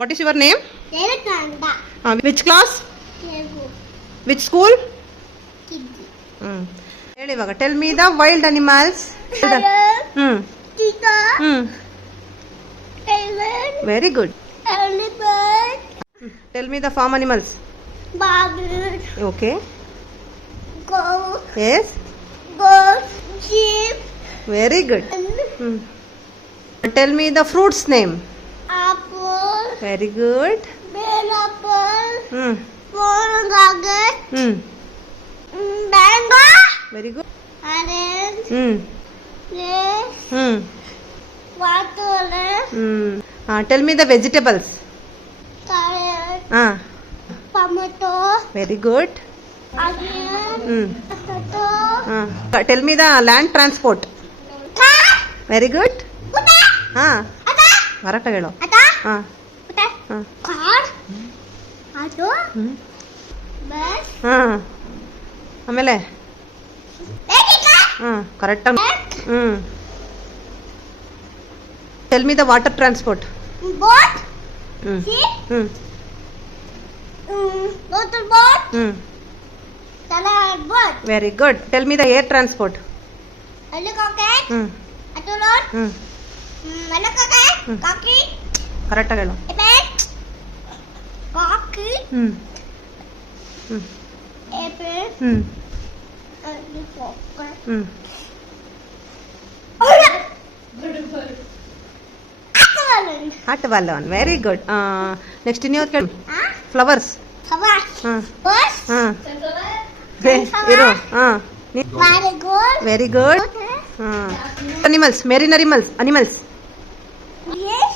What is your name? Telakanda. Which class? Telugu. Which school? Kiddi. ಹೇಳಿ ಇವಾಗ. Tell me the wild animals. Hello. Hmm. Tita. Hmm. Elephant. Very good. Elephant. Tell me the farm animals. Baboon. Okay. Goat. Yes. Goat. Sheep. Very good. Tell me the fruits name. Apple. Very good. Bell apple. Pomegranate. Mango. Very good. Orange. Peach. Watermelon. Tell me the vegetables. Carrot. Tomato. Very good. Onion. Potato. Tell me the land transport. Car. Very good. Kuta. Ata. ಕರೆಕ್ಟಾಗಿ ಹೇಳು. Ata. Kuta. Car. Auto. Bus. ಆಮೇಲೆ Vehicle. Correct. Tell me the water transport. Boat. Ship. Motorboat. Salad boat. Very good. Tell me the air transport. Helicopter. Atolot. Helicopter. Cocky. ಕರೆಕ್ಟಾಗಿ ಹೇಳು. Apex. Cocky. Apex. Helicopter. Hot balloon. Very good. Next ಇನ್ಯಾವ್ದು ಕೇಳು. Flowers. Bus. ಇರು. Marigold. Very good. Animals. Marine animals. Yes.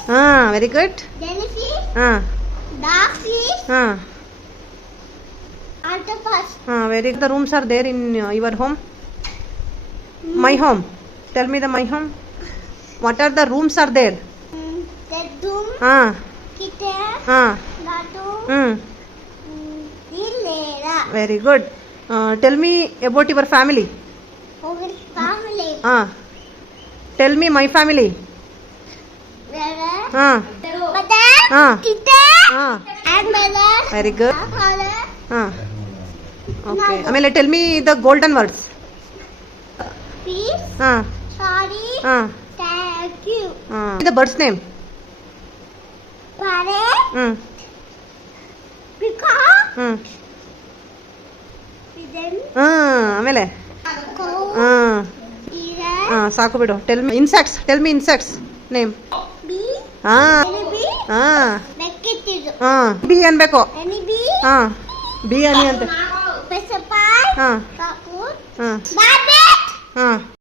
Very good. Jellyfish. Starfish. Octopus. Very the rooms are there in your home. My home. Tell me the my home. What are the rooms are there? Bedroom. Kitchen. Bathroom. Hilera. Very good. Tell me about your family. Family. Tell me my family. Mother. Sister. And mother. Very good. Father. Okay. ಆಮೇಲೆ tell me the golden words. Peace. Sorry. Thank you. The birds name. Parrot. Peacock. Pigeon. ಆಮೇಲೆ Cow. Deer. ಸಾಕು ಬಿಡು. Tell me insects. Tell me insects name. Bee. Bee. Mekkitidu. B ಅನ್ಬೇಕು. Any bee. B ಅನಿ ಅಂತ. Passerby. Cockroach. Rabbit.